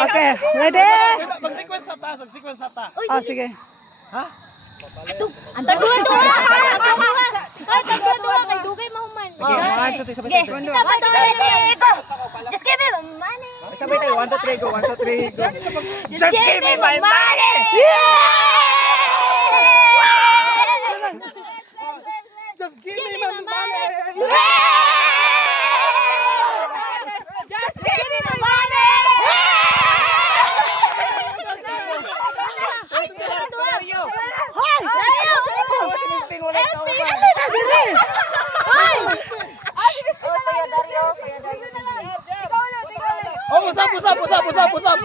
Okay, ready? Mag-sequence sa ta, mag-sequence sa ta. Oh, sige. Ha? Ang tagduwa-duwa. Tagduwa-duwa kay dugay mahuman. Sige, 1, 2, 3, sabay tayo. Just give me my money. Sabay tayo, 1, 2, 3, go. 1, 2, 3, go. Just give me my money. Just give me my money. Just give me my money. Usap.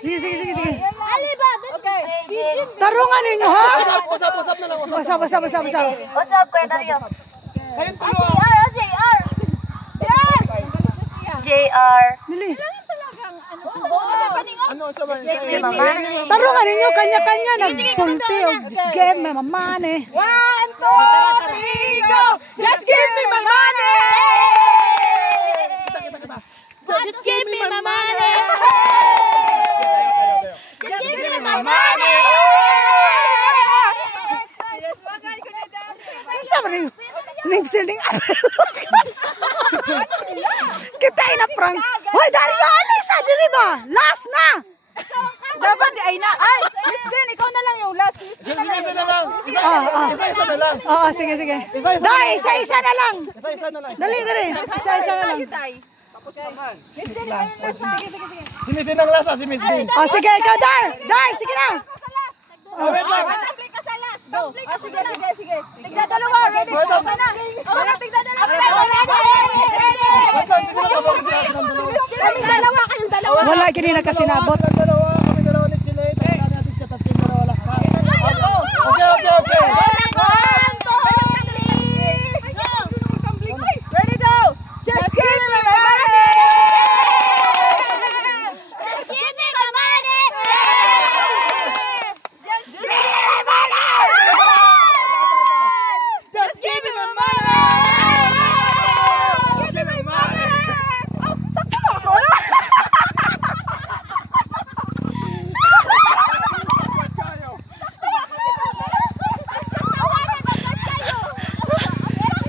Sige. Tarungan ninyo, ha? Usap na lang. Usap. What's up, Kuya Dario? JR. Bilis. Ano sa man? Tarungan ninyo, kanya-kanya. Nagsulti o game, may mamane. 1, 2, 3, go! Just give me my money! Just give me my money! Just give me my money! Sabi rin, nagsiling kita na prank. Hoy, Dario, alis sa diri ba? Last na! Dapat ay na. Ay, Miss Ben, ikaw na lang yung last. Isa na lang. Isa na lang. Oo, sige. Dai, isa na lang. Isa na lang. Dali. Isa na lang. Tapos naman. Si Miss Din ang lasa, si Miss Din. Oh, sige, ikaw, Dar, sige na. Wait lang. Sige. Tigdadalawa, ready? Okay na. Tigdadalawa. Ready. Kami dalawa, kayong dalawa. Wala, kini nagkasinabot.